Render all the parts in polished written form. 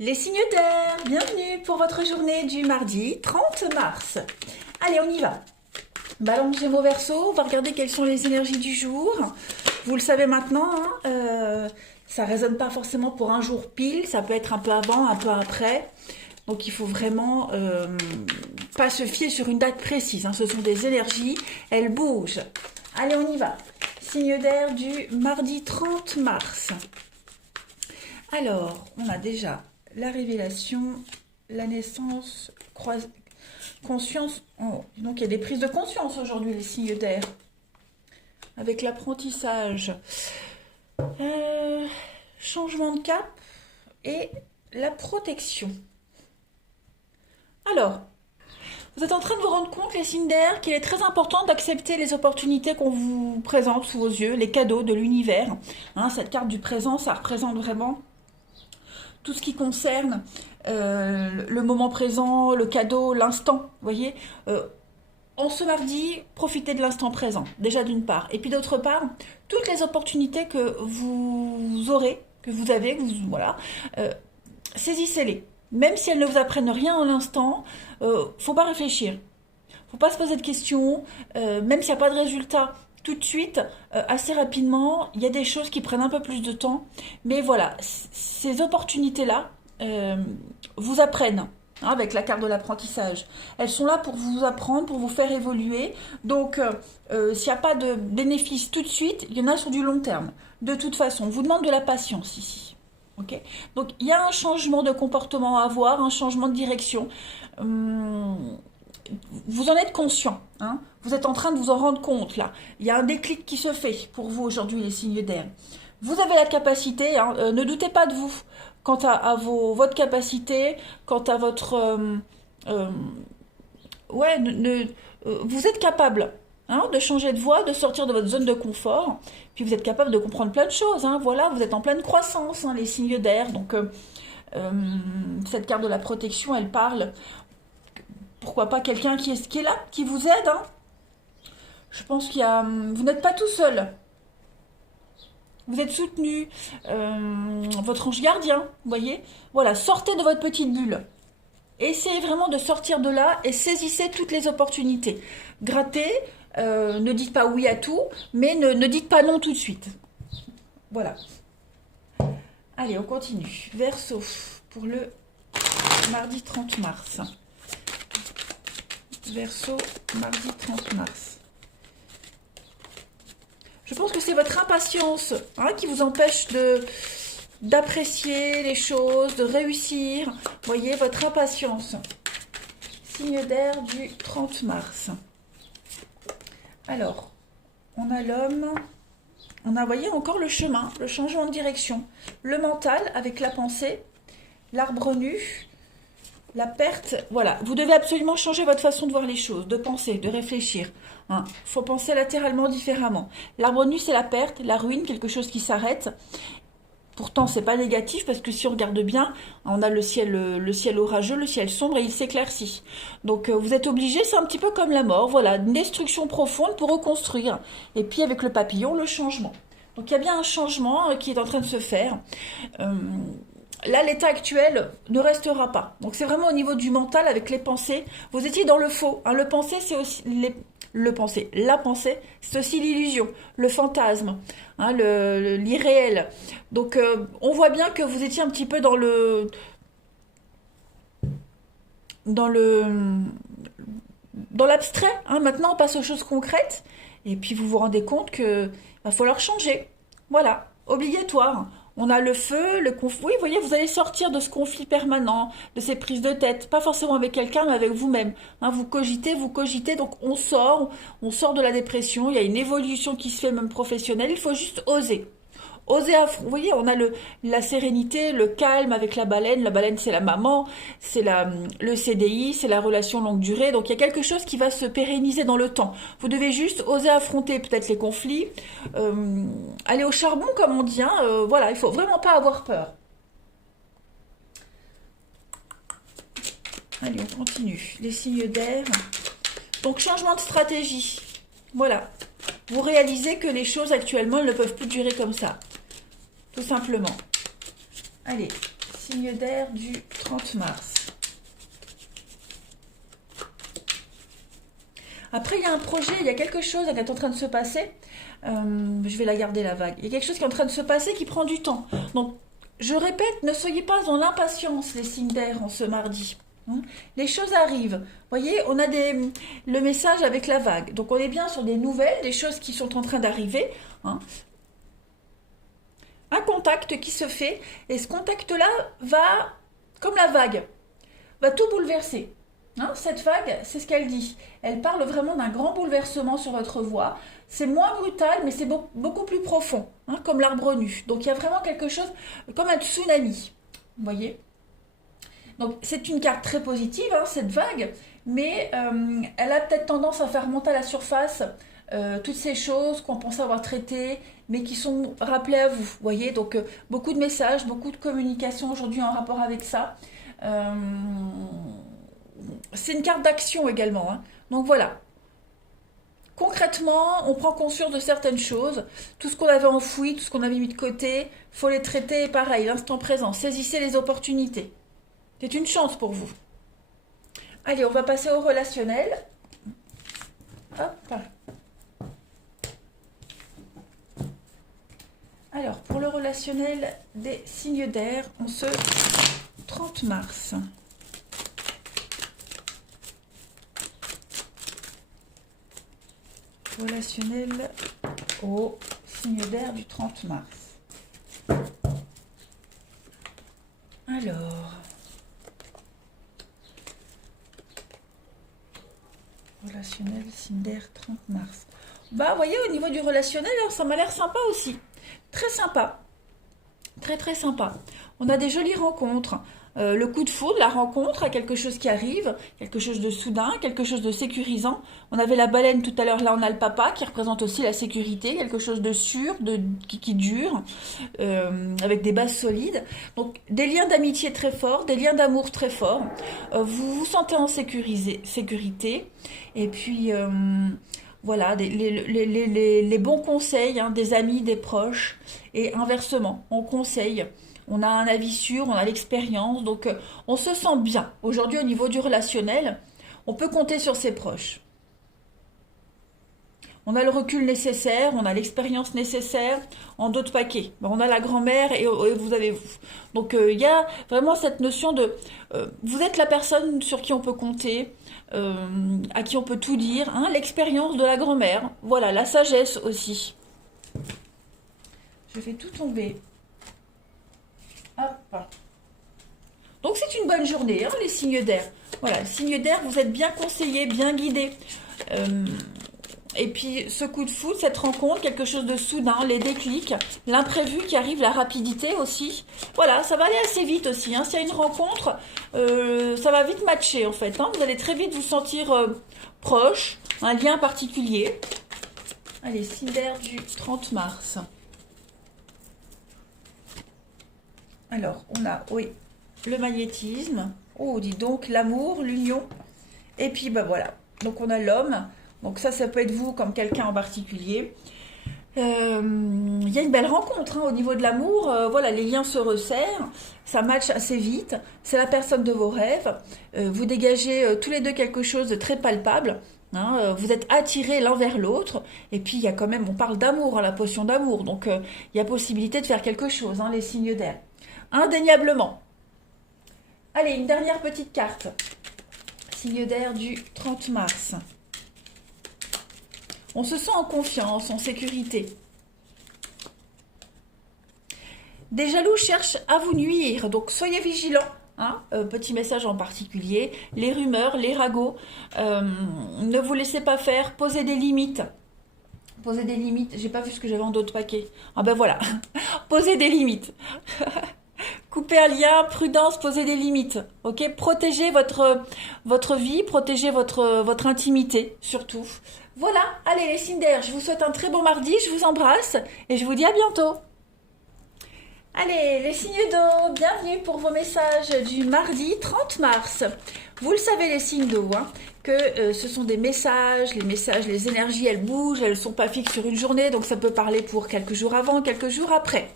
Les signes d'air, bienvenue pour votre journée du mardi 30 mars. Allez, on y va. Balance Gémeaux Verseau, on va regarder quelles sont les énergies du jour. Vous le savez maintenant, ça ne résonne pas forcément pour un jour pile, ça peut être un peu avant, un peu après. Donc il faut vraiment pas se fier sur une date précise, hein. Ce sont des énergies, elles bougent. Allez, on y va. Signe d'air du mardi 30 mars. Alors, on a déjà la révélation, la naissance, conscience. Oh, donc il y a des prises de conscience aujourd'hui, les signes d'air. Avec l'apprentissage, changement de cap et la protection. Alors, vous êtes en train de vous rendre compte, les signes d'air, qu'il est très important d'accepter les opportunités qu'on vous présente sous vos yeux, les cadeaux de l'univers. Hein, cette carte du présent, ça représente vraiment tout ce qui concerne le moment présent, le cadeau, l'instant, vous voyez. En ce mardi, profitez de l'instant présent, déjà d'une part. Et puis d'autre part, toutes les opportunités que vous aurez, que vous avez, voilà, saisissez-les. Même si elles ne vous apprennent rien en l'instant, faut pas réfléchir. Faut pas se poser de questions, même s'il n'y a pas de résultat tout de suite, assez rapidement, il y a des choses qui prennent un peu plus de temps. Mais voilà, ces opportunités-là vous apprennent, hein, avec la carte de l'apprentissage. Elles sont là pour vous apprendre, pour vous faire évoluer. Donc, s'il n'y a pas de bénéfice tout de suite, il y en a sur du long terme. De toute façon, on vous demande de la patience ici. Okay. Donc, il y a un changement de comportement à avoir, un changement de direction. Vous en êtes conscient, hein, vous êtes en train de vous en rendre compte là. Il y a un déclic qui se fait pour vous aujourd'hui, les signes d'air. Vous avez la capacité, hein, ne doutez pas de vous quant à votre capacité, quant à votre... ouais, vous êtes capable, hein, de changer de voie, de sortir de votre zone de confort. Puis vous êtes capable de comprendre plein de choses. Hein, voilà, vous êtes en pleine croissance, hein, les signes d'air. Donc cette carte de la protection, elle parle... Pourquoi pas quelqu'un qui est là, qui vous aide, hein. Je pense qu'il y a... Vous n'êtes pas tout seul. Vous êtes soutenu. Votre ange gardien, vous voyez. Voilà, sortez de votre petite bulle. Essayez vraiment de sortir de là et saisissez toutes les opportunités. Grattez, ne dites pas oui à tout, mais ne dites pas non tout de suite. Voilà. Allez, on continue. Verseau, pour le mardi 30 mars. Verseau, mardi 30 mars. Je pense que c'est votre impatience, hein, qui vous empêche d'apprécier les choses, de réussir. Voyez, votre impatience. Signe d'air du 30 mars. Alors, on a l'homme. On a, voyez, encore le chemin, le changement de direction. Le mental avec la pensée, l'arbre nu. La perte, voilà, vous devez absolument changer votre façon de voir les choses, de penser, de réfléchir. Il faut penser latéralement différemment. L'arbre nu, c'est la perte, la ruine, quelque chose qui s'arrête. Pourtant, c'est pas négatif parce que si on regarde bien, on a le ciel orageux, le ciel sombre et il s'éclaircit. Donc vous êtes obligé, c'est un petit peu comme la mort, voilà, une destruction profonde pour reconstruire. Et puis avec le papillon, le changement. Donc il y a bien un changement qui est en train de se faire. Là, l'état actuel ne restera pas. Donc c'est vraiment au niveau du mental avec les pensées. Vous étiez dans le faux. Hein. Le penser, c'est aussi la pensée, c'est aussi l'illusion, le fantasme, hein, l'irréel. Donc on voit bien que vous étiez un petit peu dans l'abstrait. Hein. Maintenant, on passe aux choses concrètes. Et puis vous vous rendez compte que va falloir changer. Voilà, obligatoire. On a le feu, le conflit. Oui, vous voyez, vous allez sortir de ce conflit permanent, de ces prises de tête. Pas forcément avec quelqu'un, mais avec vous-même. Hein, vous cogitez, donc on sort de la dépression. Il y a une évolution qui se fait, même professionnelle. Il faut juste oser. Oser affronter. Vous voyez, on a la sérénité, le calme avec la baleine. La baleine, c'est la maman, c'est le CDI, c'est la relation longue durée. Donc il y a quelque chose qui va se pérenniser dans le temps. Vous devez juste oser affronter peut-être les conflits, aller au charbon comme on dit. Hein, voilà, il faut vraiment pas avoir peur. Allez, on continue. Les signes d'air. Donc changement de stratégie. Voilà. Vous réalisez que les choses actuellement elles ne peuvent plus durer comme ça. Tout simplement. Allez, signes d'air du 30 mars. Après, il y a un projet, il y a quelque chose qui est en train de se passer. Je vais la garder, la vague. Il y a quelque chose qui est en train de se passer qui prend du temps. Donc, je répète, ne soyez pas dans l'impatience, les signes d'air, en ce mardi. Les choses arrivent. Vous voyez, on a le message avec la vague. Donc, on est bien sur des nouvelles, des choses qui sont en train d'arriver. Un contact qui se fait. Et ce contact-là va, comme la vague, va tout bouleverser. Cette vague, c'est ce qu'elle dit. Elle parle vraiment d'un grand bouleversement sur votre voie. C'est moins brutal, mais c'est beaucoup plus profond, comme l'arbre nu. Donc il y a vraiment quelque chose comme un tsunami. Vous voyez? Donc c'est une carte très positive, cette vague, mais elle a peut-être tendance à faire monter à la surface toutes ces choses qu'on pensait avoir traitées, mais qui sont rappelées à vous. Vous voyez? Donc beaucoup de messages, beaucoup de communication aujourd'hui en rapport avec ça. C'est une carte d'action également. Donc voilà. Concrètement, on prend conscience de certaines choses. Tout ce qu'on avait enfoui, tout ce qu'on avait mis de côté, il faut les traiter pareil, l'instant présent. Saisissez les opportunités. C'est une chance pour vous. Allez, on va passer au relationnel. Hop. Alors, pour le relationnel des signes d'air, on se 30 mars. Relationnel au signe d'air du 30 mars. Alors, relationnel, signe d'air, 30 mars. Bah, vous voyez, au niveau du relationnel, ça m'a l'air sympa aussi. Très sympa. Très, très sympa. On a des jolies rencontres. Le coup de foudre, la rencontre, quelque chose qui arrive, quelque chose de soudain, quelque chose de sécurisant. On avait la baleine tout à l'heure, là on a le papa qui représente aussi la sécurité, quelque chose de sûr, qui dure, avec des bases solides. Donc des liens d'amitié très forts, des liens d'amour très forts. Vous vous sentez en sécurité. Et puis voilà, les bons conseils des amis, des proches. Et inversement, on conseille. On a un avis sûr, on a l'expérience, donc on se sent bien. Aujourd'hui, au niveau du relationnel, on peut compter sur ses proches. On a le recul nécessaire, on a l'expérience nécessaire en d'autres paquets. On a la grand-mère et vous avez vous. Donc il y a vraiment cette notion de... vous êtes la personne sur qui on peut compter, à qui on peut tout dire. L'expérience de la grand-mère, voilà, la sagesse aussi. Je vais tout tomber. Hop. Donc c'est une bonne journée, les signes d'air. Voilà, les signes d'air, vous êtes bien conseillés, bien guidés. Et puis ce coup de foudre, cette rencontre, quelque chose de soudain, les déclics, l'imprévu qui arrive, la rapidité aussi. Voilà, ça va aller assez vite aussi. S'il y a une rencontre, ça va vite matcher en fait. Vous allez très vite vous sentir proche, un lien particulier. Allez, signes d'air du 30 mars. Alors, on a, oui, le magnétisme. Oh, dis donc, l'amour, l'union. Et puis, voilà. Donc, on a l'homme. Donc, ça peut être vous comme quelqu'un en particulier. Il y a une belle rencontre au niveau de l'amour. Voilà, les liens se resserrent. Ça matche assez vite. C'est la personne de vos rêves. Vous dégagez tous les deux quelque chose de très palpable. Vous êtes attirés l'un vers l'autre. Et puis, il y a quand même, on parle d'amour, la potion d'amour. Donc, il y a possibilité de faire quelque chose, les signes d'air. Indéniablement. Allez, une dernière petite carte. Signe d'air du 30 mars. On se sent en confiance, en sécurité. Des jaloux cherchent à vous nuire, donc soyez vigilants. Petit message en particulier. Les rumeurs, les ragots, ne vous laissez pas faire, posez des limites. Posez des limites. J'ai pas vu ce que j'avais en d'autres paquets. Voilà. Posez des limites. Coupez un lien, prudence, posez des limites. Ok, protégez votre vie, protégez votre intimité, surtout. Voilà, allez les signes d'air, je vous souhaite un très bon mardi, je vous embrasse et je vous dis à bientôt. Allez, les signes d'eau, bienvenue pour vos messages du mardi 30 mars. Vous le savez les signes d'eau, que ce sont des messages, les énergies elles bougent, elles ne sont pas fixes sur une journée, donc ça peut parler pour quelques jours avant, quelques jours après.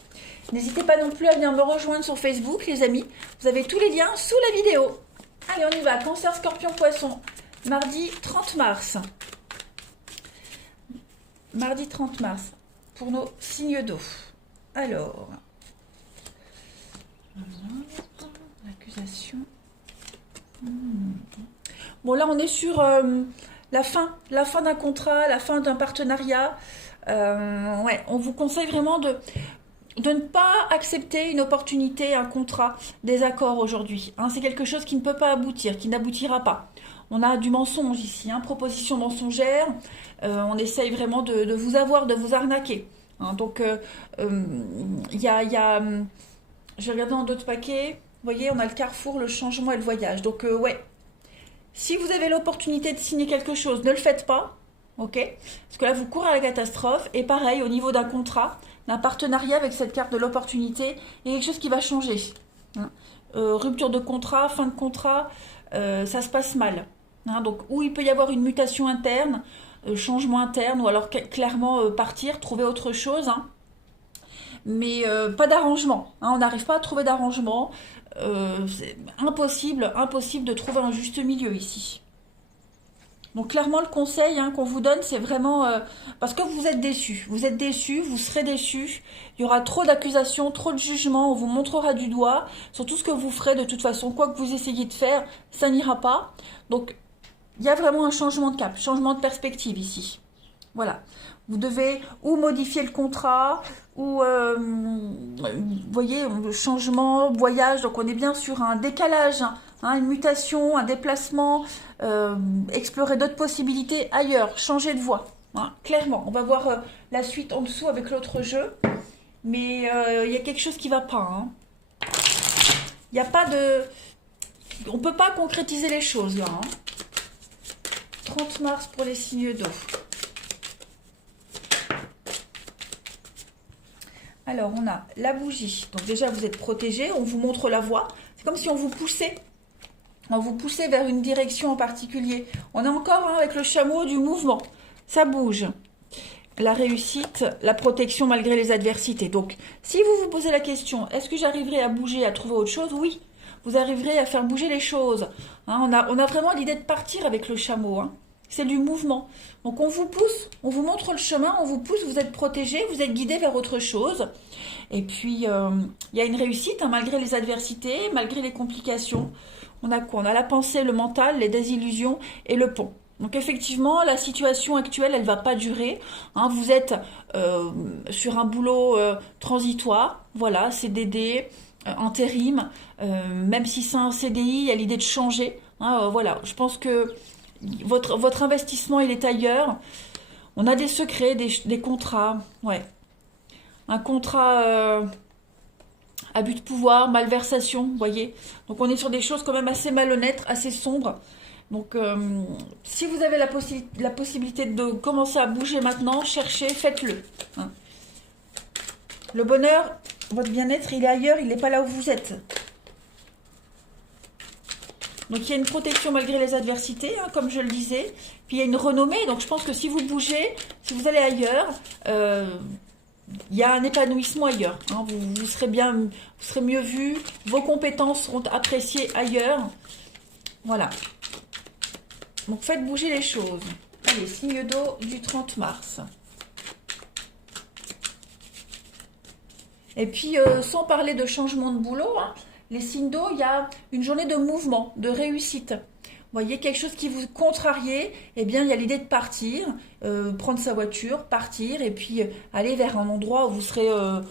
N'hésitez pas non plus à venir me rejoindre sur Facebook, les amis. Vous avez tous les liens sous la vidéo. Allez, on y va. Cancer, Scorpion, Poisson. Mardi 30 mars. Mardi 30 mars. Pour nos signes d'eau. Alors. L'accusation. Bon, là, on est sur la fin d'un contrat, la fin d'un partenariat. Ouais, on vous conseille vraiment de ne pas accepter une opportunité, un contrat, des accords aujourd'hui. Hein, c'est quelque chose qui ne peut pas aboutir, qui n'aboutira pas. On a du mensonge ici, hein, proposition mensongère. On essaye vraiment de vous avoir, de vous arnaquer. Hein, donc, il y a je vais regarder dans d'autres paquets. Vous voyez, on a le carrefour, le changement et le voyage. Donc, ouais. Si vous avez l'opportunité de signer quelque chose, ne le faites pas. Ok? Parce que là, vous courez à la catastrophe. Et pareil, au niveau d'un contrat, d'un partenariat avec cette carte de l'opportunité, il y a quelque chose qui va changer. Hein, rupture de contrat, fin de contrat, ça se passe mal. Hein, donc, où il peut y avoir une mutation interne, changement interne, ou alors clairement partir, trouver autre chose. Hein. Mais pas d'arrangement. Hein, on n'arrive pas à trouver d'arrangement. C'est impossible de trouver un juste milieu ici. Donc clairement, le conseil qu'on vous donne, c'est vraiment parce que vous êtes déçus. Vous êtes déçus, vous serez déçus. Il y aura trop d'accusations, trop de jugements. On vous montrera du doigt sur tout ce que vous ferez de toute façon. Quoi que vous essayiez de faire, ça n'ira pas. Donc, il y a vraiment un changement de cap, changement de perspective ici. Voilà. Vous devez ou modifier le contrat, ou, vous voyez, changement, voyage. Donc, on est bien sur un décalage, hein, une mutation, un déplacement, explorer d'autres possibilités ailleurs, changer de voie. Hein, clairement, on va voir la suite en dessous avec l'autre jeu. Mais il y a quelque chose qui ne va pas. Hein. Il n'y a pas de... On ne peut pas concrétiser les choses, là. Hein. 30 mars pour les signes d'eau. Alors, on a la bougie. Donc déjà, vous êtes protégé. On vous montre la voie. C'est comme si on vous poussait. On vous poussait vers une direction en particulier. On a encore avec le chameau du mouvement. Ça bouge. La réussite, la protection malgré les adversités. Donc, si vous vous posez la question, est-ce que j'arriverai à bouger, à trouver autre chose? Oui, vous arriverez à faire bouger les choses. Hein, on a vraiment l'idée de partir avec le chameau. Hein. C'est du mouvement. Donc on vous pousse, on vous montre le chemin, on vous pousse, vous êtes protégé, vous êtes guidé vers autre chose. Et puis, il y a une réussite, hein, malgré les adversités, malgré les complications. On a quoi? On a la pensée, le mental, les désillusions et le pont. Donc effectivement, la situation actuelle, elle ne va pas durer. Hein, vous êtes sur un boulot transitoire, voilà, CDD, intérim. Même si c'est un CDI, il y a l'idée de changer. Hein, voilà, je pense que votre investissement, il est ailleurs. On a des secrets, des contrats. Ouais. Un contrat abus de pouvoir, malversation, vous voyez. Donc on est sur des choses quand même assez malhonnêtes, assez sombres. Donc si vous avez la possibilité de commencer à bouger maintenant, cherchez, faites-le. Hein. Le bonheur, votre bien-être, il est ailleurs, il n'est pas là où vous êtes. Donc il y a une protection malgré les adversités, hein, comme je le disais. Puis il y a une renommée, donc je pense que si vous bougez, si vous allez ailleurs, il y a un épanouissement ailleurs. Hein. Vous serez bien, vous serez mieux vu, vos compétences seront appréciées ailleurs. Voilà. Donc faites bouger les choses. Allez, signe d'eau du 30 mars. Et puis, sans parler de changement de boulot, hein, les signes d'eau, il y a une journée de mouvement, de réussite. Vous voyez, quelque chose qui vous contrariez, eh bien, il y a l'idée de partir, prendre sa voiture, partir, et puis aller vers un endroit où vous serez un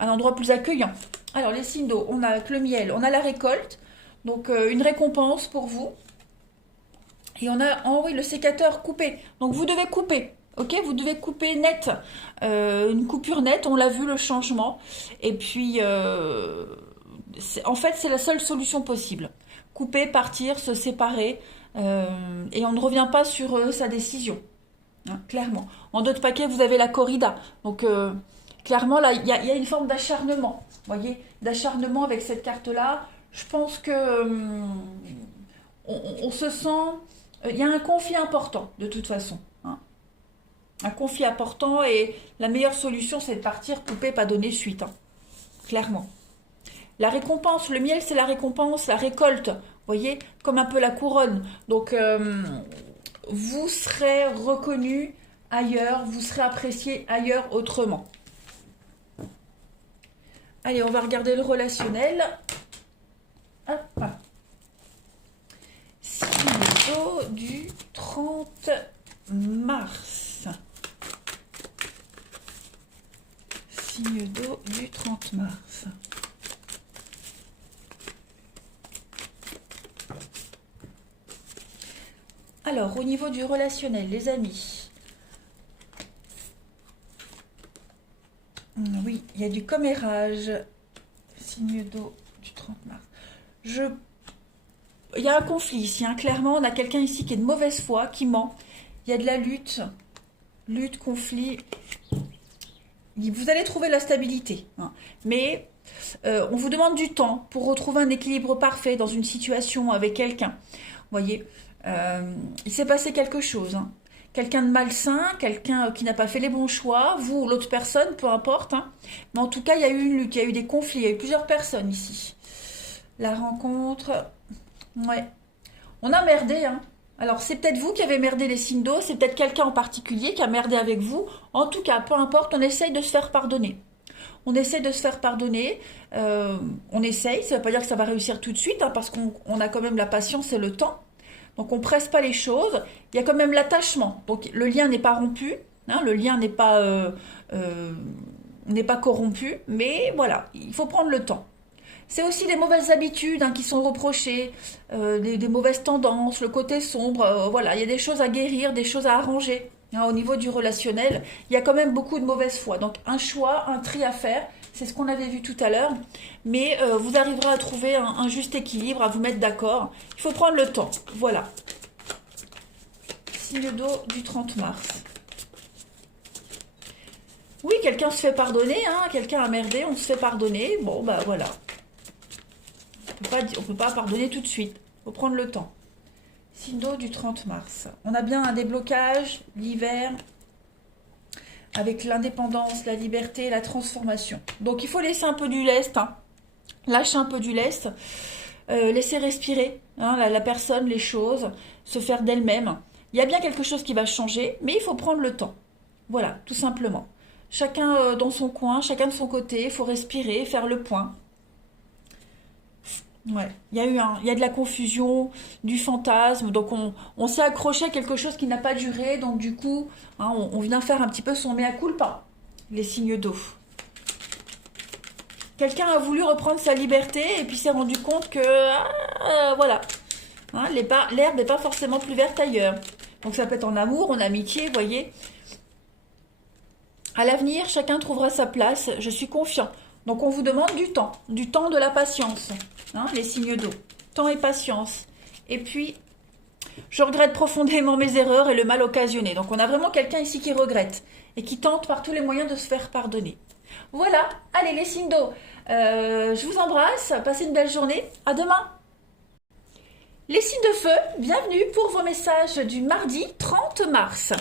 endroit plus accueillant. Alors, les signes d'eau, on a avec le miel, on a la récolte, donc une récompense pour vous. Et on a, oui, le sécateur coupé. Donc, vous devez couper. Ok, vous devez couper net, une coupure nette, on l'a vu, le changement. Et puis, en fait, c'est la seule solution possible. Couper, partir, se séparer, et on ne revient pas sur sa décision, hein, clairement. En d'autres paquets, vous avez la corrida. Donc, clairement, là, il y a une forme d'acharnement, vous voyez, d'acharnement avec cette carte-là. Je pense que on se sent... Il y a un conflit important, de toute façon. Hein. Un conflit important et la meilleure solution, c'est de partir, couper, pas donner suite. Hein. clairement. La récompense, le miel, c'est la récompense, la récolte. Vous voyez, comme un peu la couronne. Donc, vous serez reconnu ailleurs, vous serez apprécié ailleurs autrement. Allez, on va regarder le relationnel. Hop. Signe d'eau du 30 mars. Signe d'eau du 30 mars. Alors, au niveau du relationnel, les amis. Oui, il y a du commérage. Signe d'eau du 30 mars. Il y a un conflit ici, hein. Clairement, on a quelqu'un ici qui est de mauvaise foi, qui ment. Il y a de la lutte, conflit. Vous allez trouver la stabilité, hein. Mais on vous demande du temps pour retrouver un équilibre parfait dans une situation avec quelqu'un. Vous voyez, il s'est passé quelque chose, hein. Quelqu'un de malsain, quelqu'un qui n'a pas fait les bons choix, vous ou l'autre personne, peu importe, hein. Mais en tout cas, il y a eu une lutte, il y a eu des conflits, il y a eu plusieurs personnes ici. La rencontre, ouais. On a merdé, hein. Alors, c'est peut-être vous qui avez merdé les signes d'eau, c'est peut-être quelqu'un en particulier qui a merdé avec vous. En tout cas, peu importe, on essaye de se faire pardonner. On essaye de se faire pardonner. On essaye, ça ne veut pas dire que ça va réussir tout de suite, hein, parce qu'on a quand même la patience et le temps. Donc, on ne presse pas les choses. Il y a quand même l'attachement. Donc, le lien n'est pas rompu, hein, le lien n'est pas corrompu. Mais voilà, il faut prendre le temps. C'est aussi les mauvaises habitudes, hein, qui sont reprochées, des mauvaises tendances, le côté sombre. Voilà, il y a des choses à guérir, des choses à arranger, hein, au niveau du relationnel. Il y a quand même beaucoup de mauvaise foi. Donc un choix, un tri à faire, c'est ce qu'on avait vu tout à l'heure. Mais vous arriverez à trouver un juste équilibre, à vous mettre d'accord. Il faut prendre le temps. Voilà. Signe d'eau du 30 mars. Oui, quelqu'un se fait pardonner, hein, quelqu'un a merdé, on se fait pardonner. Bon, bah voilà. On ne peut pas pardonner tout de suite. Il faut prendre le temps. Signe d'eau du 30 mars. On a bien un déblocage, l'hiver, avec l'indépendance, la liberté, la transformation. Donc il faut laisser un peu du lest, hein. Lâcher un peu du lest. Laisser respirer, hein, la personne, les choses, se faire d'elle-même. Il y a bien quelque chose qui va changer, mais il faut prendre le temps. Voilà, tout simplement. Chacun dans son coin, chacun de son côté, il faut respirer, faire le point. Ouais, il y a de la confusion, du fantasme, donc on s'est accroché à quelque chose qui n'a pas duré, donc du coup, hein, on vient faire un petit peu son mea culpa, les signes d'eau. Quelqu'un a voulu reprendre sa liberté et puis s'est rendu compte que, voilà, hein, l'herbe n'est pas forcément plus verte ailleurs. Donc ça peut être en amour, en amitié, vous voyez. À l'avenir, chacun trouvera sa place, je suis confiant. Donc on vous demande du temps, de la patience, hein, les signes d'eau. Temps et patience. Et puis, je regrette profondément mes erreurs et le mal occasionné. Donc on a vraiment quelqu'un ici qui regrette et qui tente par tous les moyens de se faire pardonner. Voilà, allez les signes d'eau, je vous embrasse, passez une belle journée, à demain. Les signes de feu, bienvenue pour vos messages du mardi 30 mars.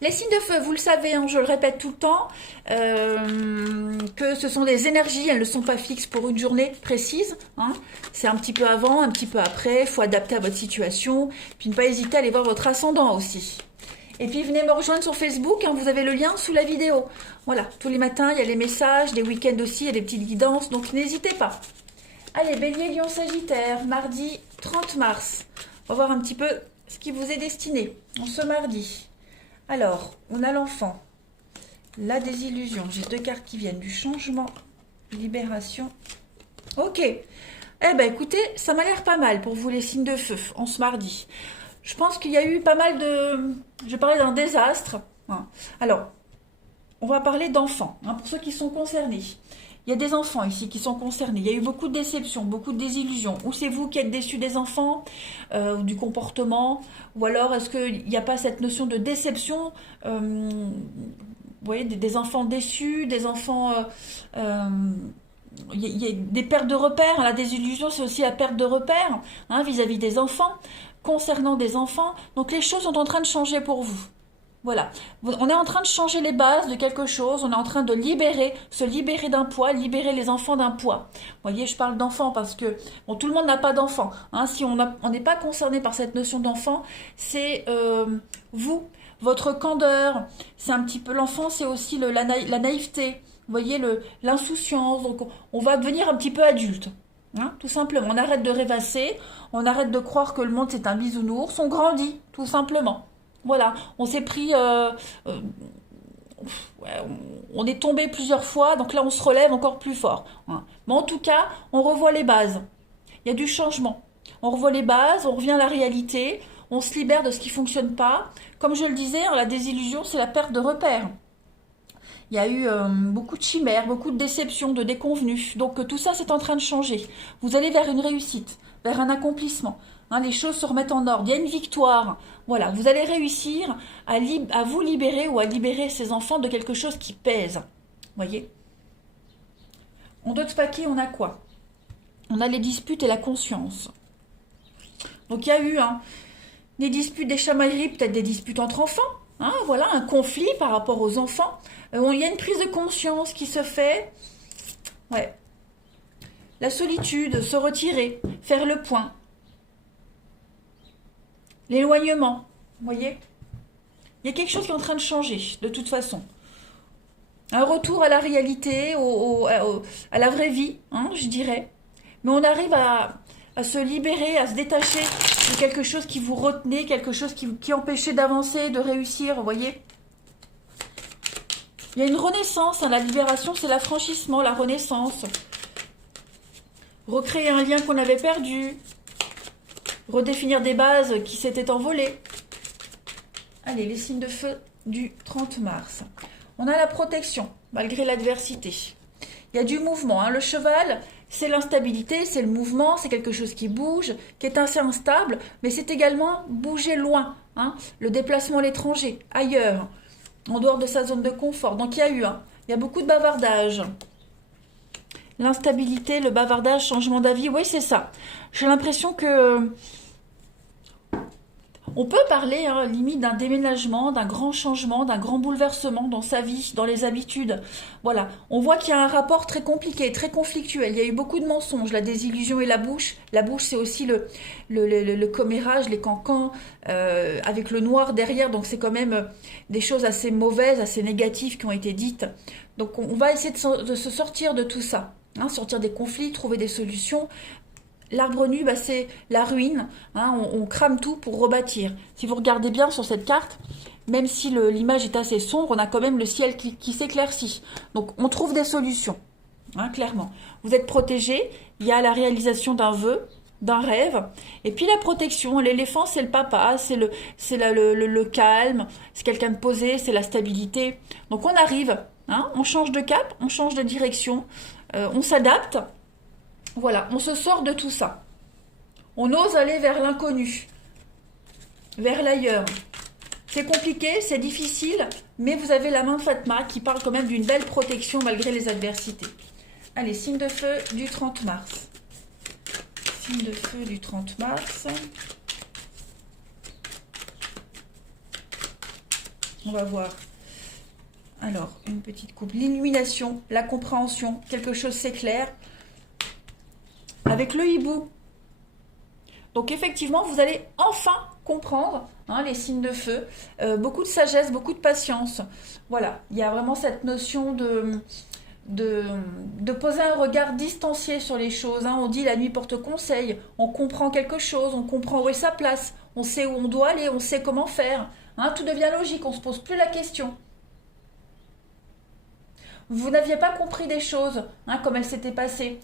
Les signes de feu, vous le savez, hein, je le répète tout le temps, que ce sont des énergies, elles ne sont pas fixes pour une journée précise, hein. C'est un petit peu avant, un petit peu après, il faut adapter à votre situation, puis ne pas hésiter à aller voir votre ascendant aussi. Et puis venez me rejoindre sur Facebook, hein, vous avez le lien sous la vidéo. Voilà, tous les matins, il y a les messages, les week-ends aussi, il y a des petites guidances, donc n'hésitez pas. Allez, Bélier, Lion, Sagittaire, mardi 30 mars. On va voir un petit peu ce qui vous est destiné en ce mardi. Alors, on a l'enfant, la désillusion. J'ai deux cartes qui viennent, du changement, libération. Ok. Eh ben, écoutez, ça m'a l'air pas mal pour vous les signes de feu en ce mardi. Je pense qu'il y a eu pas mal de... Je parlais d'un désastre, hein. Alors, on va parler d'enfants, hein, pour ceux qui sont concernés. Il y a des enfants ici qui sont concernés. Il y a eu beaucoup de déceptions, beaucoup de désillusions. Ou c'est vous qui êtes déçus des enfants, du comportement, ou alors est-ce qu'il n'y a pas cette notion de déception, vous voyez, des enfants déçus, des enfants... il y a des pertes de repères, hein. La désillusion, c'est aussi la perte de repères, hein, vis-à-vis des enfants, concernant des enfants. Donc les choses sont en train de changer pour vous. Voilà. On est en train de changer les bases de quelque chose, on est en train de libérer, se libérer d'un poids, libérer les enfants d'un poids. Vous voyez, je parle d'enfants parce que bon, tout le monde n'a pas d'enfants. Hein. Si on n'est pas concerné par cette notion d'enfant, c'est vous, votre candeur, c'est un petit peu l'enfant, c'est aussi la naïveté. Vous voyez, l'insouciance. Donc on va devenir un petit peu adulte. Hein, tout simplement. On arrête de rêvasser, on arrête de croire que le monde c'est un bisounours, on grandit, tout simplement. Voilà, on s'est pris, ouais, on est tombé plusieurs fois, donc là on se relève encore plus fort. Hein. Mais en tout cas, on revoit les bases. Il y a du changement. On revoit les bases, on revient à la réalité, on se libère de ce qui ne fonctionne pas. Comme je le disais, hein, la désillusion, c'est la perte de repères. Il y a eu beaucoup de chimères, beaucoup de déceptions, de déconvenues. Donc tout ça, c'est en train de changer. Vous allez vers une réussite, vers un accomplissement. Hein, les choses se remettent en ordre. Il y a une victoire. Voilà, vous allez réussir à vous libérer ou à libérer ces enfants de quelque chose qui pèse. Voyez. En d'autres paquets, on a quoi? On a les disputes et la conscience. Donc il y a eu des disputes, des chamailleries, peut-être des disputes entre enfants. Hein, voilà, un conflit par rapport aux enfants. Il y a une prise de conscience qui se fait. Ouais. La solitude, se retirer, faire le point. L'éloignement, vous voyez. Il y a quelque chose qui est en train de changer, de toute façon. Un retour à la réalité, à la vraie vie, hein, je dirais. Mais on arrive à se libérer, à se détacher de quelque chose qui vous retenait, quelque chose qui empêchait d'avancer, de réussir, vous voyez. Il y a une renaissance, hein, la libération, c'est l'affranchissement, la renaissance. Recréer un lien qu'on avait perdu. Redéfinir des bases qui s'étaient envolées. Allez, les signes de feu du 30 mars. On a la protection, malgré l'adversité. Il y a du mouvement. Hein. Le cheval, c'est l'instabilité, c'est le mouvement, c'est quelque chose qui bouge, qui est assez instable, mais c'est également bouger loin. Hein. Le déplacement à l'étranger, ailleurs, en dehors de sa zone de confort. Donc il y a beaucoup de bavardage. L'instabilité, le bavardage, changement d'avis, oui c'est ça. J'ai l'impression que on peut parler limite d'un déménagement, d'un grand changement, d'un grand bouleversement dans sa vie, dans les habitudes. Voilà, on voit qu'il y a un rapport très compliqué, très conflictuel. Il y a eu beaucoup de mensonges, la désillusion et la bouche. La bouche, c'est aussi le commérage, les cancans, avec le noir derrière. Donc c'est quand même des choses assez mauvaises, assez négatives qui ont été dites. Donc on va essayer de se sortir de tout ça. Hein, sortir des conflits, trouver des solutions. L'arbre nu, bah, c'est la ruine. Hein, on crame tout pour rebâtir. Si vous regardez bien sur cette carte, même si l'image est assez sombre, on a quand même le ciel qui s'éclaircit. Donc on trouve des solutions, hein, clairement. Vous êtes protégé, il y a la réalisation d'un vœu, d'un rêve. Et puis la protection, l'éléphant c'est le papa, c'est le calme, c'est quelqu'un de posé, c'est la stabilité. Donc on arrive, hein, on change de cap, on change de direction, on s'adapte. Voilà, on se sort de tout ça. On ose aller vers l'inconnu, vers l'ailleurs. C'est compliqué, c'est difficile, mais vous avez la main de Fatma qui parle quand même d'une belle protection malgré les adversités. Allez, signe de feu du 30 mars. Signe de feu du 30 mars. On va voir. Alors, une petite coupe. L'illumination, la compréhension, quelque chose s'éclaire. Avec le hibou. Donc effectivement, vous allez enfin comprendre les signes de feu. Beaucoup de sagesse, beaucoup de patience. Voilà, il y a vraiment cette notion de poser un regard distancié sur les choses. Hein. On dit la nuit porte conseil, on comprend quelque chose, on comprend où est sa place, on sait où on doit aller, on sait comment faire. Hein. Tout devient logique, on ne se pose plus la question. Vous n'aviez pas compris des choses, comme elles s'étaient passées.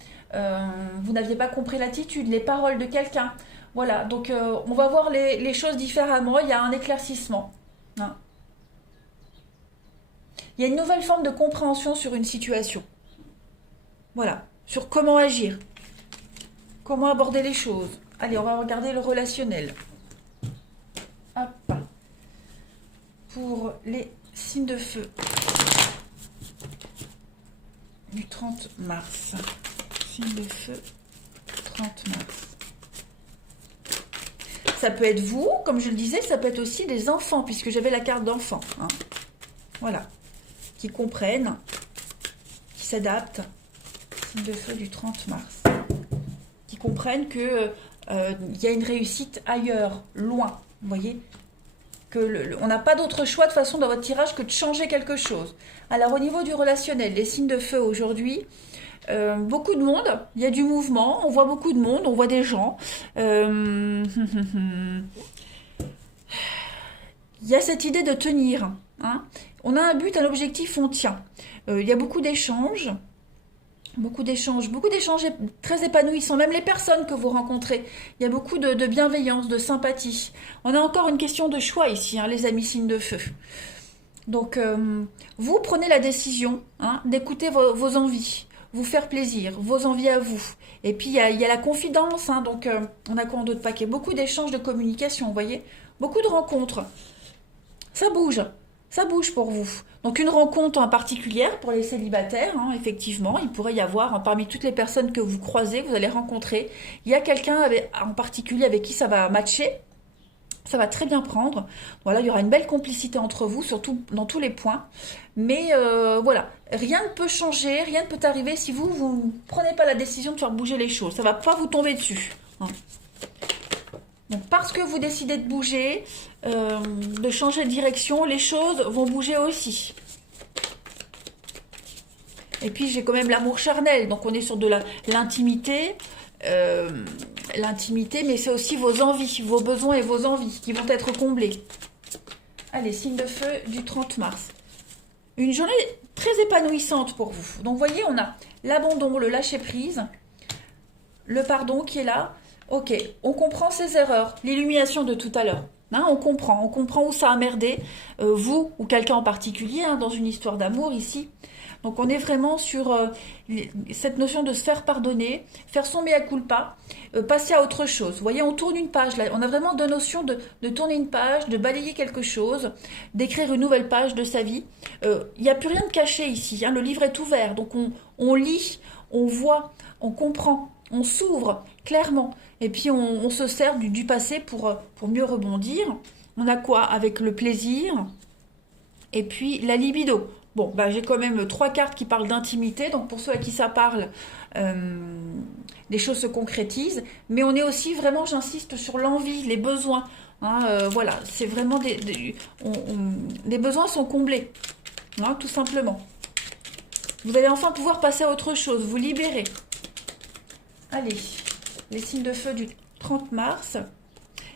Vous n'aviez pas compris l'attitude, les paroles de quelqu'un. Voilà, donc on va voir les choses différemment. Il y a un éclaircissement. Hein. Il y a une nouvelle forme de compréhension sur une situation. Voilà, sur comment agir, comment aborder les choses. Allez, on va regarder le relationnel. Hop. Pour les signes de feu du 30 mars. Signe de feu, 30 mars. Ça peut être vous, comme je le disais, ça peut être aussi des enfants, puisque j'avais la carte d'enfant. Hein. Voilà. Qui comprennent, qui s'adaptent. Signe de feu du 30 mars. Qui comprennent que il y a une réussite ailleurs, loin. Vous voyez que on n'a pas d'autre choix de façon dans votre tirage que de changer quelque chose. Alors au niveau du relationnel, les signes de feu aujourd'hui, beaucoup de monde, il y a du mouvement, on voit beaucoup de monde, on voit des gens. Il y a cette idée de tenir. Hein. On a un but, un objectif, on tient. Il y a beaucoup d'échanges. Beaucoup d'échanges très épanouissants. Même les personnes que vous rencontrez, il y a beaucoup de bienveillance, de sympathie. On a encore une question de choix ici, hein, les amis signes de feu. Donc, vous prenez la décision hein, d'écouter vos envies, vous faire plaisir, vos envies à vous. Et puis, il y a la confidence. Hein, donc, on a quoi en d'autres paquets? Beaucoup d'échanges de communication, vous voyez? Beaucoup de rencontres. Ça bouge. Ça bouge pour vous. Donc une rencontre en particulière pour les célibataires, hein, effectivement, il pourrait y avoir parmi toutes les personnes que vous croisez, que vous allez rencontrer, il y a quelqu'un en particulier avec qui ça va matcher, ça va très bien prendre. Voilà, il y aura une belle complicité entre vous, surtout dans tous les points. Mais voilà, rien ne peut changer, rien ne peut arriver si vous ne prenez pas la décision de faire bouger les choses. Ça ne va pas vous tomber dessus. Hein. Donc parce que vous décidez de bouger, de changer de direction, les choses vont bouger aussi. Et puis j'ai quand même l'amour charnel, donc on est sur de l'intimité, mais c'est aussi vos envies, vos besoins et vos envies qui vont être comblés. Allez, signe de feu du 30 mars. Une journée très épanouissante pour vous. Donc vous voyez, on a l'abandon, le lâcher-prise, le pardon qui est là. Ok, on comprend ses erreurs, l'illumination de tout à l'heure. Hein, on comprend où ça a merdé, vous ou quelqu'un en particulier, hein, dans une histoire d'amour ici. Donc on est vraiment sur cette notion de se faire pardonner, faire son mea culpa, passer à autre chose. Vous voyez, on tourne une page, là. On a vraiment deux notions de tourner une page, de balayer quelque chose, d'écrire une nouvelle page de sa vie. Il n'y a plus rien de caché ici, hein, le livre est ouvert, donc on lit, on voit, on comprend, on s'ouvre clairement. Et puis on se sert du passé pour mieux rebondir. On a quoi? Avec le plaisir et puis la libido. Bon, bah, j'ai quand même 3 cartes qui parlent d'intimité, donc pour ceux à qui ça parle, les choses se concrétisent. Mais on est aussi vraiment, j'insiste, sur l'envie, les besoins. Hein, voilà, c'est vraiment les besoins sont comblés, hein, tout simplement. Vous allez enfin pouvoir passer à autre chose, vous libérer. Allez, les signes de feu du 30 mars.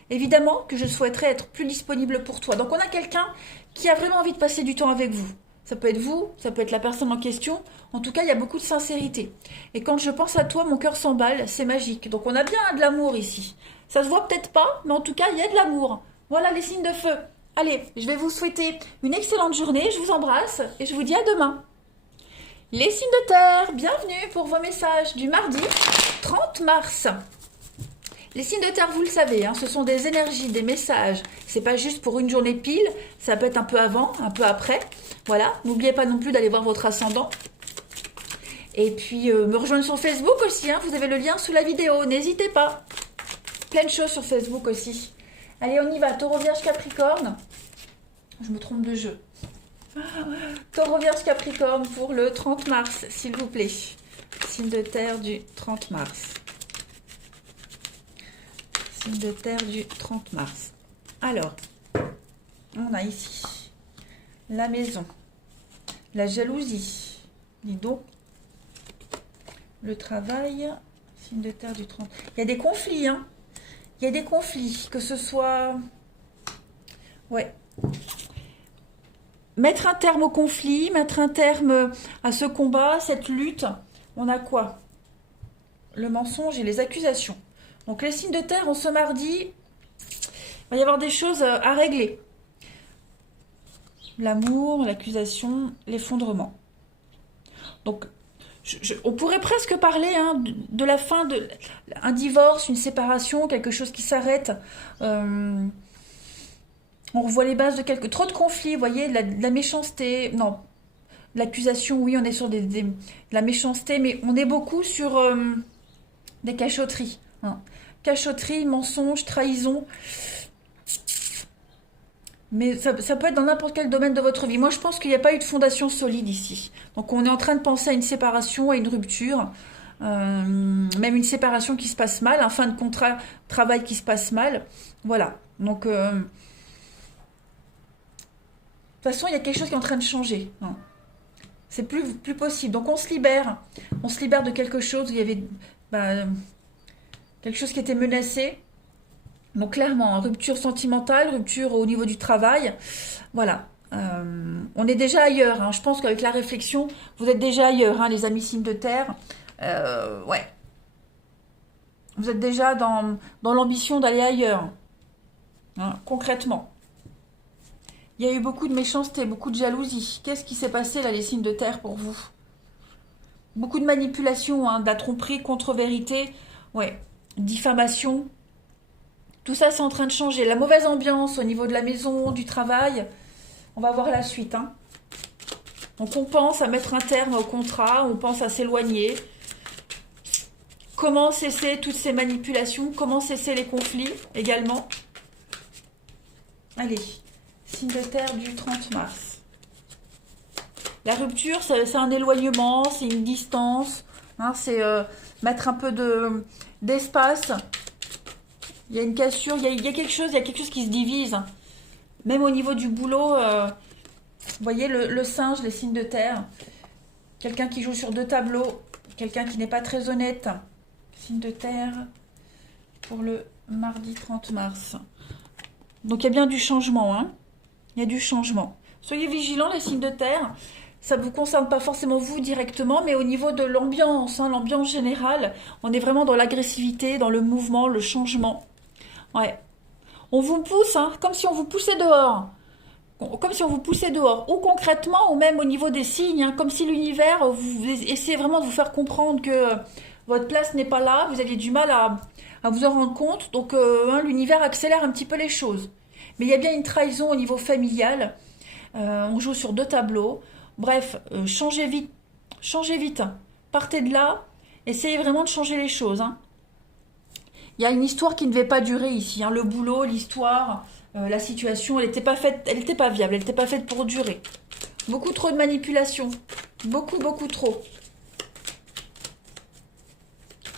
Évidemment que je souhaiterais être plus disponible pour toi. Donc on a quelqu'un qui a vraiment envie de passer du temps avec vous. Ça peut être vous, ça peut être la personne en question. En tout cas, il y a beaucoup de sincérité. Et quand je pense à toi, mon cœur s'emballe, c'est magique. Donc on a bien de l'amour ici. Ça se voit peut-être pas, mais en tout cas, il y a de l'amour. Voilà les signes de feu. Allez, je vais vous souhaiter une excellente journée. Je vous embrasse et je vous dis à demain. Les signes de terre, bienvenue pour vos messages du mardi 30 mars. Les signes de terre, vous le savez, hein, ce sont des énergies, des messages. C'est pas juste pour une journée pile, ça peut être un peu avant, un peu après. Voilà, n'oubliez pas non plus d'aller voir votre ascendant. Et puis me rejoindre sur Facebook aussi, hein, vous avez le lien sous la vidéo, n'hésitez pas. Plein de choses sur Facebook aussi. Allez, on y va, Taureau, Vierge, Capricorne. Je me trompe de jeu. Taureau, Vierge, Capricorne pour le 30 mars, s'il vous plaît. Signe de terre du 30 mars. Signe de terre du 30 mars. Alors, on a ici la maison, la jalousie, dis donc, le travail, signe de terre du 30. Il y a des conflits, hein. Il y a des conflits, que ce soit... Ouais. Mettre un terme au conflit, mettre un terme à ce combat, cette lutte. On a quoi? Le mensonge et les accusations. Donc les signes de terre, en ce mardi, il va y avoir des choses à régler. L'amour, l'accusation, l'effondrement. Donc on pourrait presque parler hein, de la fin d'un divorce, une séparation, quelque chose qui s'arrête. On revoit les bases de trop de conflits, vous voyez, de la méchanceté. Non, l'accusation, oui, on est sur de la méchanceté, mais on est beaucoup sur des cachotteries. Hein. Cachotterie, mensonge, trahison. Mais ça peut être dans n'importe quel domaine de votre vie. Moi, je pense qu'il n'y a pas eu de fondation solide ici. Donc, on est en train de penser à une séparation, à une rupture, même une séparation qui se passe mal, un fin de contrat, travail qui se passe mal. Voilà. Donc, de toute façon, il y a quelque chose qui est en train de changer. Hein. C'est plus possible. Donc, on se libère. On se libère de quelque chose où il y avait bah, quelque chose qui était menacé. Donc clairement, rupture sentimentale, rupture au niveau du travail. Voilà. On est déjà ailleurs. Hein. Je pense qu'avec la réflexion, vous êtes déjà ailleurs, hein, les amis signes de terre. Ouais. Vous êtes déjà dans l'ambition d'aller ailleurs. Hein, concrètement. Il y a eu beaucoup de méchanceté, beaucoup de jalousie. Qu'est-ce qui s'est passé là, les signes de terre, pour vous? Beaucoup de manipulation, hein, de la tromperie, contre-vérité. Ouais. Diffamation. Tout ça, c'est en train de changer. La mauvaise ambiance au niveau de la maison, du travail. On va voir la suite. Hein. Donc, on pense à mettre un terme au contrat. On pense à s'éloigner. Comment cesser toutes ces manipulations? Comment cesser les conflits également? Allez, signe de terre du 30 mars. La rupture, c'est un éloignement, c'est une distance. Hein, c'est mettre un peu d'espace. Il y a une cassure, il y a quelque chose qui se divise. Même au niveau du boulot, vous voyez le singe, les signes de terre. Quelqu'un qui joue sur deux tableaux, quelqu'un qui n'est pas très honnête. Signe de terre pour le mardi 30 mars. Donc il y a bien du changement. Hein. Il y a du changement. Soyez vigilants, les signes de terre. Ça ne vous concerne pas forcément vous directement, mais au niveau de l'ambiance, hein, l'ambiance générale, on est vraiment dans l'agressivité, dans le mouvement, le changement. Ouais. On vous pousse, hein, comme si on vous poussait dehors. Comme si on vous poussait dehors. Ou concrètement, ou même au niveau des signes, hein, comme si l'univers, vous essayez vraiment de vous faire comprendre que votre place n'est pas là, vous aviez du mal à vous en rendre compte. Donc, hein, l'univers accélère un petit peu les choses. Mais il y a bien une trahison au niveau familial. On joue sur deux tableaux. Bref, changez vite. Changez vite. Partez de là. Essayez vraiment de changer les choses. Hein. Il y a une histoire qui ne devait pas durer ici. Hein. Le boulot, l'histoire, la situation, elle n'était pas faite, elle n'était pas viable, elle n'était pas faite pour durer. Beaucoup trop de manipulation. Beaucoup, beaucoup trop.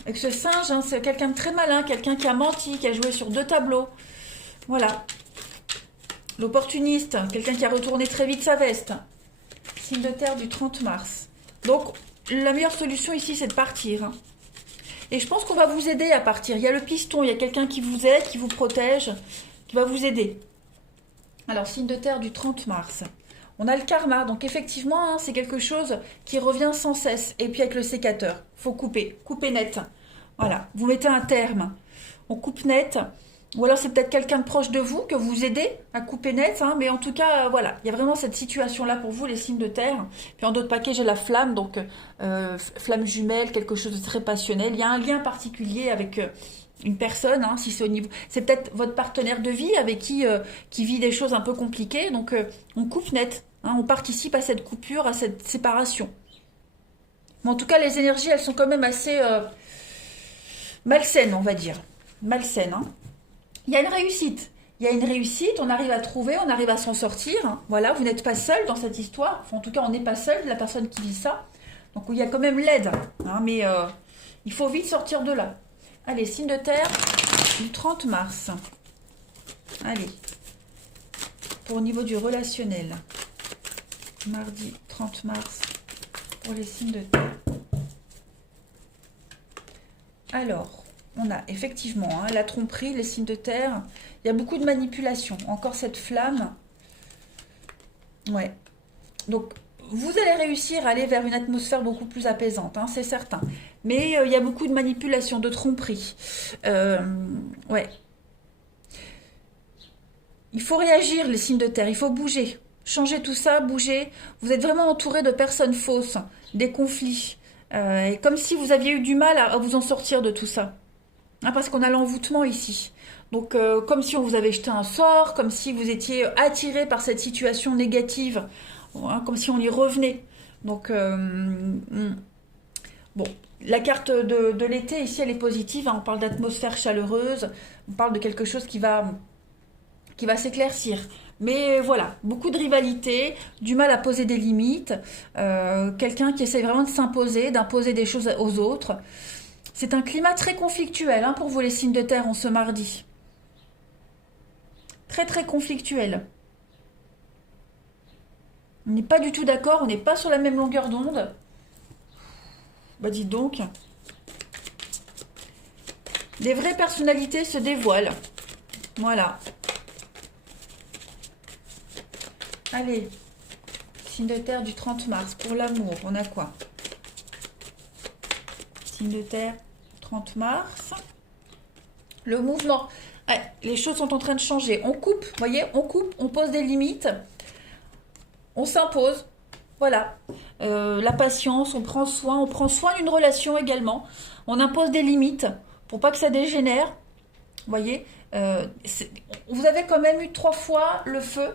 Avec ce singe, hein, c'est quelqu'un de très malin, quelqu'un qui a menti, qui a joué sur deux tableaux. Voilà. L'opportuniste, quelqu'un qui a retourné très vite sa veste. Signe de terre du 30 mars. Donc, la meilleure solution ici, c'est de partir. Hein. Et je pense qu'on va vous aider à partir. Il y a le piston, il y a quelqu'un qui vous aide, qui vous protège, qui va vous aider. Alors, signe de terre du 30 mars. On a le karma, donc effectivement, hein, c'est quelque chose qui revient sans cesse. Et puis avec le sécateur, faut couper net. Voilà, vous mettez un terme. On coupe net. Ou alors c'est peut-être quelqu'un de proche de vous que vous aidez à couper net. Hein, mais en tout cas, voilà, il y a vraiment cette situation-là pour vous, les signes de terre. Puis en d'autres paquets, j'ai la flamme, donc flamme jumelle, quelque chose de très passionnel. Il y a un lien particulier avec une personne, hein, si c'est au niveau... C'est peut-être votre partenaire de vie avec qui vit des choses un peu compliquées. Donc on coupe net. Hein, on participe à cette coupure, à cette séparation. Mais en tout cas, les énergies, elles sont quand même assez malsaines, on va dire. Malsaines, hein. Il y a une réussite. Il y a une réussite, on arrive à trouver, on arrive à s'en sortir. Hein. Voilà, vous n'êtes pas seul dans cette histoire. Enfin, en tout cas, on n'est pas seul, la personne qui vit ça. Donc, il y a quand même l'aide. Hein, mais il faut vite sortir de là. Allez, signe de terre du 30 mars. Allez. Pour au niveau du relationnel. Mardi 30 mars. Pour les signes de terre. Alors... On a effectivement hein, la tromperie, les signes de terre. Il y a beaucoup de manipulation. Encore cette flamme. Ouais. Donc, vous allez réussir à aller vers une atmosphère beaucoup plus apaisante, hein, c'est certain. Mais il y a beaucoup de manipulation, de tromperie. Ouais. Il faut réagir, les signes de terre. Il faut bouger. Changer tout ça, bouger. Vous êtes vraiment entouré de personnes fausses, des conflits. Et comme si vous aviez eu du mal à vous en sortir de tout ça. Hein, parce qu'on a l'envoûtement ici. Donc, comme si on vous avait jeté un sort, comme si vous étiez attiré par cette situation négative, hein, comme si on y revenait. Donc, bon, La carte de l'été, ici, elle est positive, hein. On parle d'atmosphère chaleureuse, on parle de quelque chose qui va s'éclaircir. Mais voilà, beaucoup de rivalité, du mal à poser des limites, quelqu'un qui essaie vraiment de s'imposer, d'imposer des choses aux autres. C'est un climat très conflictuel, hein, pour vous les signes de terre en ce mardi. Très très conflictuel. On n'est pas du tout d'accord, on n'est pas sur la même longueur d'onde. Bah dites donc. Des vraies personnalités se dévoilent. Voilà. Allez, signe de terre du 30 mars, pour l'amour, on a quoi? Signe de terre, 30 mars. Le mouvement. Ouais, les choses sont en train de changer. On coupe, vous voyez, on coupe, on pose des limites. On s'impose. Voilà. La patience, on prend soin d'une relation également. On impose des limites pour pas que ça dégénère. Vous voyez, vous avez quand même eu 3 fois le feu.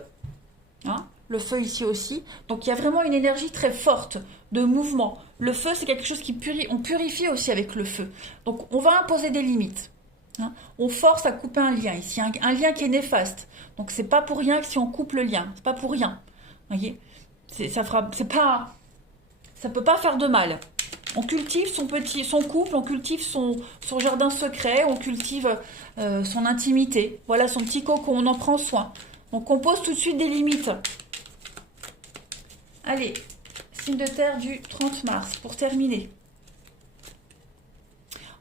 Hein, le feu ici aussi. Donc il y a vraiment une énergie très forte de mouvement. Le feu, c'est quelque chose on purifie aussi avec le feu. Donc on va imposer des limites. Hein. On force à couper un lien ici, un lien qui est néfaste. Donc c'est pas pour rien que si on coupe le lien, c'est pas pour rien. Vous voyez, ça peut pas faire de mal. On cultive son couple, on cultive son jardin secret, on cultive son intimité. Voilà son petit cocon, on en prend soin. Donc on pose tout de suite des limites. Allez, signe de terre du 30 mars, pour terminer.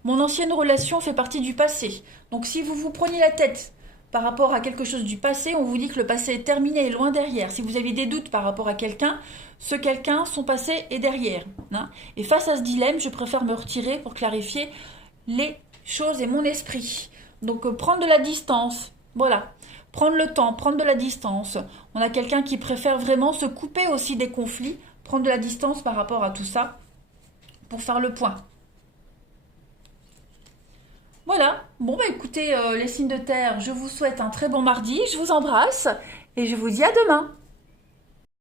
Mon ancienne relation fait partie du passé. Donc si vous vous prenez la tête par rapport à quelque chose du passé, on vous dit que le passé est terminé et loin derrière. Si vous avez des doutes par rapport à quelqu'un, ce quelqu'un, son passé est derrière. Hein. Et face à ce dilemme, je préfère me retirer pour clarifier les choses et mon esprit. Donc prendre de la distance, voilà. Prendre le temps, prendre de la distance. On a quelqu'un qui préfère vraiment se couper aussi des conflits, prendre de la distance par rapport à tout ça, pour faire le point. Voilà, bon bah écoutez les signes de terre, je vous souhaite un très bon mardi, je vous embrasse et je vous dis à demain.